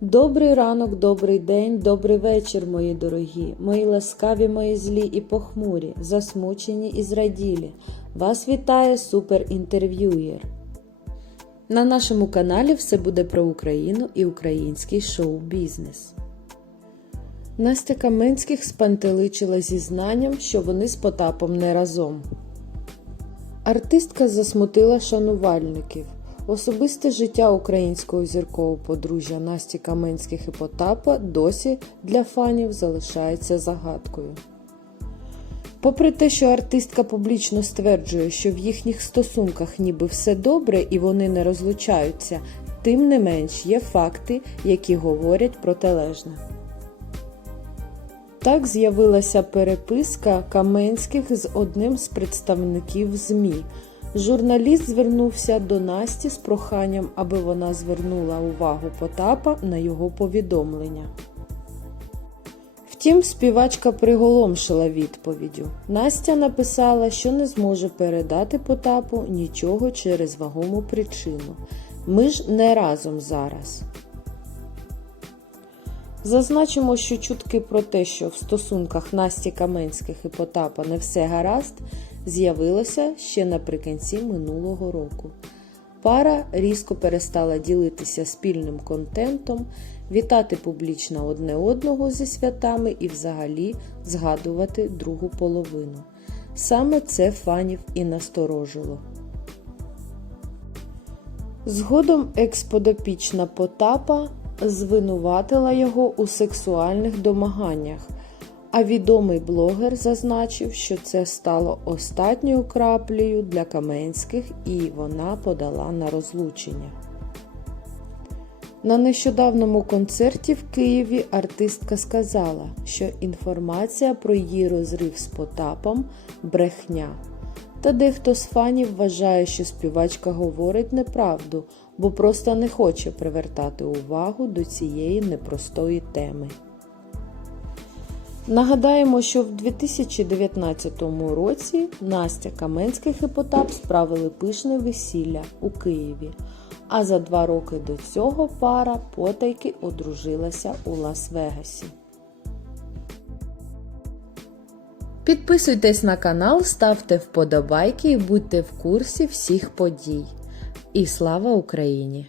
Добрий ранок, добрий день, добрий вечір, мої дорогі, мої ласкаві, мої злі і похмурі, засмучені і зраділі. Вас вітає суперінтерв'юєр. На нашому каналі все буде про Україну і український шоу-бізнес. Настя Каменських спантеличила зізнанням, що вони з Потапом не разом. Артистка засмутила шанувальників. Особисте життя українського зіркового подружжя Насті Каменських і Потапа досі для фанів залишається загадкою. Попри те, що артистка публічно стверджує, що в їхніх стосунках ніби все добре і вони не розлучаються, тим не менш є факти, які говорять протилежне. Так з'явилася переписка Каменських з одним з представників ЗМІ. Журналіст звернувся до Насті з проханням, аби вона звернула увагу Потапа на його повідомлення. Втім, співачка приголомшила відповіддю. Настя написала, що не зможе передати Потапу нічого через вагому причину. Ми ж не разом зараз. Зазначимо, що чутки про те, що в стосунках Насті Каменських і Потапа не все гаразд, з'явилося ще наприкінці минулого року. Пара різко перестала ділитися спільним контентом, вітати публічно одне одного зі святами і взагалі згадувати другу половину. Саме це фанів і насторожило. Згодом експодопічна Потапа звинуватила його у сексуальних домаганнях, а відомий блогер зазначив, що це стало останньою краплею для Каменських і вона подала на розлучення. На нещодавному концерті в Києві артистка сказала, що інформація про її розрив з Потапом брехня. Та дехто з фанів вважає, що співачка говорить неправду, бо просто не хоче привертати увагу до цієї непростої теми. Нагадаємо, що в 2019 році Настя Каменських і Потап справили пишне весілля у Києві, а за два роки до цього пара потайки одружилася у Лас-Вегасі. Підписуйтесь на канал, ставте вподобайки і будьте в курсі всіх подій. І слава Україні!